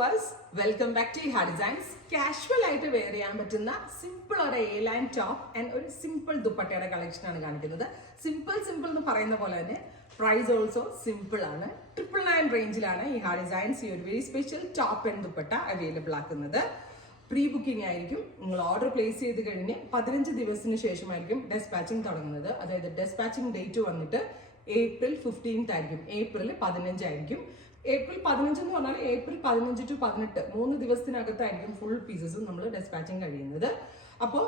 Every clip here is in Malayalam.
viewers, welcome back to Iha Designs. Casual ആയിട്ട് വെയർ ചെയ്യാൻ പറ്റുന്ന സിമ്പിൾ ഒരു എ ലൈൻ ടോപ്പ് ആൻഡ് ഒരു സിമ്പിൾ ദുപ്പട്ടയുടെ കളക്ഷൻ ആണ് കാണിക്കുന്നത്. സിമ്പിൾ എന്ന് പറയുന്ന പോലെ തന്നെ പ്രൈസ് ഓൾസോ സിമ്പിൾ ആണ്. 999 റേഞ്ചിലാണ് Iha Designs ഈ ഒരു very special top and dupatta available ആക്കുന്നത്. പ്രീ ബുക്കിംഗ് ആയിരിക്കും. നിങ്ങൾ ഓർഡർ പ്ലേസ് ചെയ്ത് കഴിഞ്ഞ് 15 ദിവസത്തിന് ശേഷമായിരിക്കും ഡെസ്പാച്ചിങ് തുടങ്ങുന്നത്. അതായത് ഡെസ്പാച്ചിങ് ഡേറ്റ് വന്നിട്ട് April 15th ആയിരിക്കും. April 15 ആയിരിക്കും. April 15 എന്ന് പറഞ്ഞാൽ April 15 to 18 3 ദിവസത്തിനകത്തായിരിക്കും ഫുൾ പീസസും നമ്മൾ ഡെസ്പാച്ചിങ് കഴിയുന്നത്. അപ്പോൾ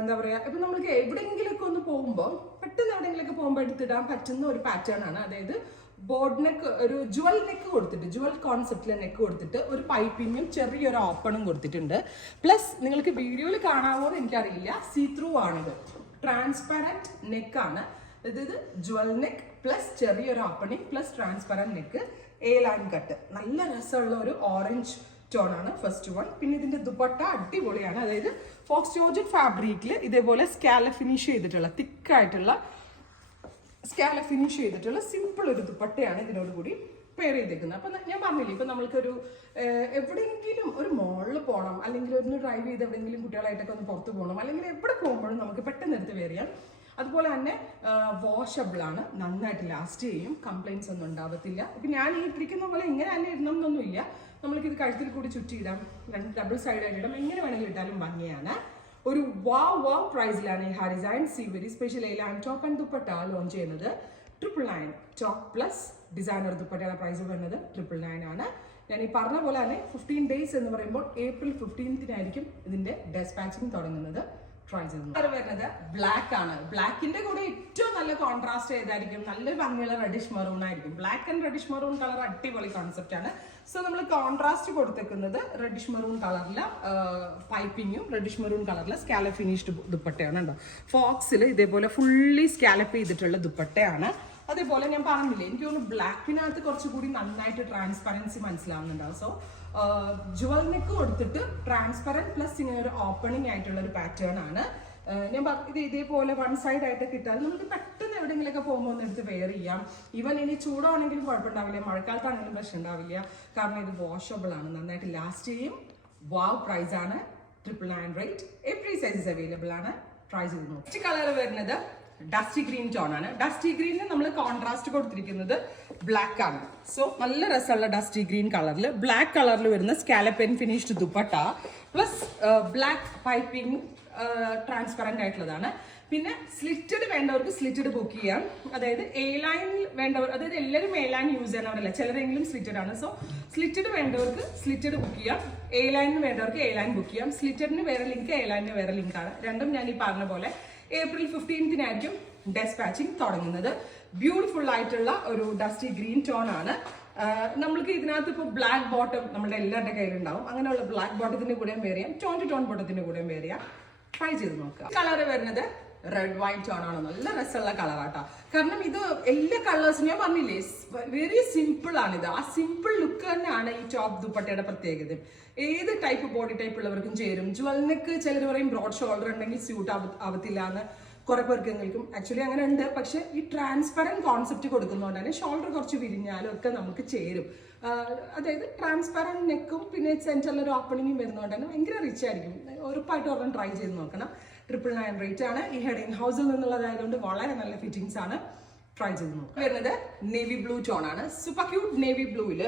എന്താ പറയുക, ഇപ്പം നമ്മൾക്ക് എവിടെയെങ്കിലുമൊക്കെ ഒന്ന് പോകുമ്പോൾ പെട്ടെന്ന് എവിടെയെങ്കിലുമൊക്കെ പോകുമ്പോൾ എടുത്തിടാൻ പറ്റുന്ന ഒരു പാറ്റേൺ ആണ്. അതായത് ബോർഡ് നെക്ക്, ഒരു ജുവൽ നെക്ക് കൊടുത്തിട്ട്, ജുവൽ കോൺസെപ്റ്റിലെ നെക്ക് കൊടുത്തിട്ട് ഒരു പൈപ്പിങ്ങും ചെറിയൊരു ഓപ്പണും കൊടുത്തിട്ടുണ്ട്. പ്ലസ് നിങ്ങൾക്ക് വീഡിയോയിൽ കാണാമോ എന്ന് എനിക്കറിയില്ല, സീ ത്രൂ ആണിത്, ട്രാൻസ്പെറൻറ്റ് നെക്കാണ്. ഇത് ജുവൽ നെക്ക് പ്ലസ് ചെറിയൊരു opening plus transparent neck, A line cut, നല്ല രസമുള്ള ഒരു ഓറഞ്ച് ടോൺ ആണ് ഫസ്റ്റ് വൺ. പിന്നെ ഇതിന്റെ ദുപ്പട്ട അടിപൊളിയാണ്. അതായത് ഫോക്സ് ജോർജറ്റ് ഫാബ്രിക്കിൽ ഇതേപോലെ സ്കാല ഫിനിഷ് ചെയ്തിട്ടുള്ള തിക്കായിട്ടുള്ള സ്കാല ഫിനിഷ് ചെയ്തിട്ടുള്ള സിമ്പിൾ ഒരു ദുപ്പട്ടയാണ് ഇതിനോട് കൂടി പെയർ ചെയ്തേക്കുന്നത്. അപ്പം ഞാൻ പറഞ്ഞില്ലേ, ഇപ്പം നമ്മൾക്കൊരു എവിടെയെങ്കിലും ഒരു മോളിൽ പോകണം, അല്ലെങ്കിൽ ഒന്ന് ഡ്രൈവ് ചെയ്ത് എവിടെയെങ്കിലും കുട്ടികളായിട്ടൊക്കെ ഒന്ന് പുറത്ത് പോകണം, അല്ലെങ്കിൽ എവിടെ പോകുമ്പോഴും നമുക്ക് പെട്ടെന്ന് എടുത്ത് വെയർ ചെയ്യാം. അതുപോലെ തന്നെ വാഷബിൾ ആണ്, നന്നായിട്ട് ലാസ്റ്റ് ചെയ്യും, കംപ്ലൈൻറ്റ്സ് ഒന്നും ഉണ്ടാവത്തില്ല. ഇപ്പം ഞാൻ ഈ ഇട്ടിരിക്കുന്ന പോലെ ഇങ്ങനെ തന്നെ ഇടണം എന്നൊന്നുമില്ല, നമ്മൾക്കിത് കഴുത്തിൽ കൂടി ചുറ്റിയിടാം, രണ്ട് ഡബിൾ സൈഡായിട്ട് ഇടാം, എങ്ങനെ വേണമെങ്കിലും ഇട്ടാലും ഭംഗിയാണ്. ഒരു വാവ് പ്രൈസിലാണ് Iha Designs ഈ very special A top and dupatta launch ചെയ്യുന്നത്. 999 ടോപ്പ് പ്ലസ് ഡിസൈനർ ദുപ്പട്ടയുടെ പ്രൈസ് വരുന്നത് 999 ആണ്. ഞാൻ ഈ പറഞ്ഞ പോലെ തന്നെ 15 ഡേയ്സ് എന്ന് പറയുമ്പോൾ April 15th ഇതിന്റെ ഡെസ്പാച്ചിങ് തുടങ്ങുന്നത്. ട്രൈ ചെയ്തു വരുന്നത് ബ്ലാക്ക് ആണ്. ബ്ലാക്കിന്റെ കൂടെ ഏറ്റവും നല്ല കോൺട്രാസ്റ്റ് ഏതായിരിക്കും? നല്ല ഭംഗിയുള്ള റെഡിഷ് മെറൂൺ ആയിരിക്കും. Black and reddish maroon colour അടിപൊളി കോൺസെപ്റ്റ് ആണ്. സോ നമ്മൾ കോൺട്രാസ്റ്റ് കൊടുത്തേക്കുന്നത് റെഡിഷ് മെറൂൺ കളറിലെ പൈപ്പിങ്ങും റെഡിഷ് മെറൂൺ കളറിലെ സ്കാലപ്പ് ഫിനിഷ്ഡ് ദുപ്പട്ടയാണ്. ഉണ്ടോ, ഫോക്സിൽ ഇതേപോലെ ഫുള്ളി സ്കാലപ്പ് ചെയ്തിട്ടുള്ള ദുപ്പട്ടയാണ്. അതേപോലെ ഞാൻ പറഞ്ഞില്ലേ, എനിക്ക് തോന്നുന്നു ബ്ലാക്കിനകത്ത് കുറച്ചുകൂടി നന്നായിട്ട് ട്രാൻസ്പെറൻസി മനസ്സിലാവുന്നുണ്ടാവും. സോ ജുവൽ നെക്ക് കൊടുത്തിട്ട് ട്രാൻസ്പെറൻറ്റ് പ്ലസ് ഇങ്ങനെ ഒരു ഓപ്പണിംഗ് ആയിട്ടുള്ള ഒരു പാറ്റേൺ ആണ്. ഞാൻ ഇത് ഇതേപോലെ വൺ സൈഡ് ആയിട്ട് കിട്ടാൻ നമുക്ക് പെട്ടെന്ന് എവിടെയെങ്കിലുമൊക്കെ പോകുമ്പോൾ ഒന്ന് എടുത്ത് വെയർ ചെയ്യാം. ഈവൻ ഇനി ചൂടാണെങ്കിലും കുഴപ്പമുണ്ടാവില്ല, മഴക്കാലത്താണെങ്കിലും പ്രശ്നം ഉണ്ടാവില്ല, കാരണം ഇത് വാഷബിൾ ആണ്, നന്നായിട്ട് ലാസ്റ്റ് ചെയ്യും. വാവ് പ്രൈസ് ആണ്, 999 റേറ്റ്. എവറി സൈസസ് അവൈലബിൾ ആണ്. ട്രൈ ചെയ്ത് നോക്കാം. നെക്സ്റ്റ് കളർ വരുന്നത് ഡസ്റ്റി ഗ്രീൻ ടോൺ ആണ്. ഡസ്റ്റി ഗ്രീനിന് നമ്മൾ കോൺട്രാസ്റ്റ് കൊടുത്തിരിക്കുന്നത് ബ്ലാക്ക് ആണ്. സോ നല്ല രസമുള്ള ഡസ്റ്റി ഗ്രീൻ കളറിൽ ബ്ലാക്ക് കളറിൽ വരുന്ന scallop and finished dupatta plus black piping transparent ആയിട്ടുള്ളതാണ്. പിന്നെ സ്ലിറ്റഡ് വേണ്ടവർക്ക് സ്ലിറ്റഡ് ബുക്ക് ചെയ്യാം. അതായത് എ ലൈൻ വേണ്ടവർ, അതായത് എല്ലാവരും എ ലൈൻ യൂസ് ചെയ്യാനവരല്ല, ചിലരെങ്കിലും സ്ലിറ്റഡ് ആണ്. സോ സ്ലിറ്റഡ് വേണ്ടവർക്ക് സ്ലിറ്റഡ് ബുക്ക് ചെയ്യാം, എ ലൈനിന് വേണ്ടവർക്ക് എ ലൈൻ ബുക്ക് ചെയ്യാം. സ്ലിറ്റഡിന് വേറെ ലിങ്ക്, എ ലൈനിന് വേറെ ലിങ്കാണ്. രണ്ടും ഞാൻ ഈ പറഞ്ഞ പോലെ April 15th ഡെസ്പാച്ചിങ് തുടങ്ങുന്നത്. ബ്യൂട്ടിഫുൾ ആയിട്ടുള്ള ഒരു ഡസ്റ്റി ഗ്രീൻ ടോൺ ആണ്. നമ്മൾക്ക് ഇതിനകത്ത് ഇപ്പോൾ ബ്ലാക്ക് ബോട്ടം നമ്മുടെ എല്ലാവരുടെ കയ്യിലുണ്ടാവും. അങ്ങനെയുള്ള ബ്ലാക്ക് ബോട്ടത്തിന്റെ കൂടെയും വേറെ ചെയ്യാം, ടോൺ ടു ടോൺ ബോട്ടത്തിന്റെ കൂടെയും വേറെ ചെയ്യാം. ട്രൈ ചെയ്ത് നോക്കുക. കളർ വരുന്നത് റെഡ് വൈൻ ടോൺ ആണ്. നല്ല രസമുള്ള കളറാട്ടോ. കാരണം ഇത് എല്ലാ കളേഴ്സും ഞാൻ പറഞ്ഞില്ലേ, വെരി സിമ്പിൾ ആണിത്. ആ സിമ്പിൾ ലുക്ക് തന്നെയാണ് ഈ ടോപ്പ് ദുപ്പട്ടയുടെ പ്രത്യേകത. ഏത് ടൈപ്പ് ബോഡി ടൈപ്പ് ഉള്ളവർക്കും ചേരും. ജുവൽ നെക്ക് ചിലർ പറയും ബ്രോഡ് ഷോൾഡർ ഉണ്ടെങ്കിൽ സ്യൂട്ട് ആവത്തില്ല എന്ന് കുറെ പേർക്ക് കേൾക്കും. ആക്ച്വലി അങ്ങനെ ഉണ്ട്. പക്ഷെ ഈ ട്രാൻസ്പെറൻറ്റ് കോൺസെപ്റ്റ് കൊടുക്കുന്നതുകൊണ്ട് തന്നെ ഷോൾഡർ കുറച്ച് വിരിഞ്ഞാലും ഒക്കെ നമുക്ക് ചേരും. അതായത് ട്രാൻസ്പെറൻറ്റ് നെക്കും പിന്നെ സെൻറ്ററിൽ ഒരു ഓപ്പണിങ്ങും വരുന്നതുകൊണ്ട് തന്നെ ഭയങ്കര റിച്ച് ആയിരിക്കും. ഉറപ്പായിട്ട് ഒരെണ്ണം ട്രൈ ചെയ്ത് നോക്കണം. 999 റേറ്റ് ആണ്. ഈ ഹെഡ് ഇൻ ഹൗസിൽ നിന്നുള്ളതായതുകൊണ്ട് വളരെ നല്ല ഫിറ്റിംഗ്സ് ആണ്. ട്രൈ ചെയ്ത് നോക്കുക. വരുന്നത് നേവി ബ്ലൂ ടോൺ ആണ്. സൂപ്പർ ക്യൂട്ട് നേവി ബ്ലൂവിൽ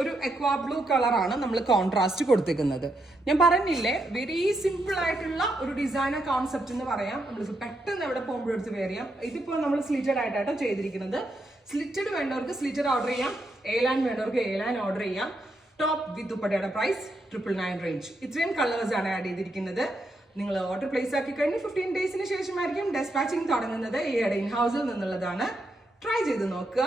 ഒരു എക്വാ ബ്ലൂ കളറാണ് നമ്മൾ കോൺട്രാസ്റ്റ് കൊടുത്തിരിക്കുന്നത്. ഞാൻ പറഞ്ഞില്ലേ, വെരി സിമ്പിൾ ആയിട്ടുള്ള ഒരു ഡിസൈനർ കോൺസെപ്റ്റ് എന്ന് പറയാം. നമ്മൾക്ക് പെട്ടെന്ന് എവിടെ പോകുമ്പോഴും എടുത്ത് വെയർ ചെയ്യാം. ഇതിപ്പോൾ നമ്മൾ സ്ലിറ്റഡ് ആയിട്ടാണ് ചെയ്തിരിക്കുന്നത്. സ്ലിറ്റഡ് വേണ്ടവർക്ക് സ്ലിറ്റഡ് ഓർഡർ ചെയ്യാം, എ ലൈൻ വേണ്ടവർക്ക് എ ലൈൻ ഓർഡർ ചെയ്യാം. ടോപ്പ് വിത്ത് ദുപ്പട്ടയുടെ പ്രൈസ് 999 റേഞ്ച്. ഇത്രയും കളേഴ്സ് ആണ് ആഡ് ചെയ്തിരിക്കുന്നത്. നിങ്ങൾ ഓർഡർ പ്ലേസ് ആക്കി കഴിഞ്ഞ് 15 ഡേയ്സിന് ശേഷമായിരിക്കും ഡെസ്പാച്ചിങ് തുടങ്ങുന്നത്. ഈ ഇൻ ഹൗസിൽ നിന്നുള്ളതാണ്. ട്രൈ ചെയ്ത് നോക്കുക.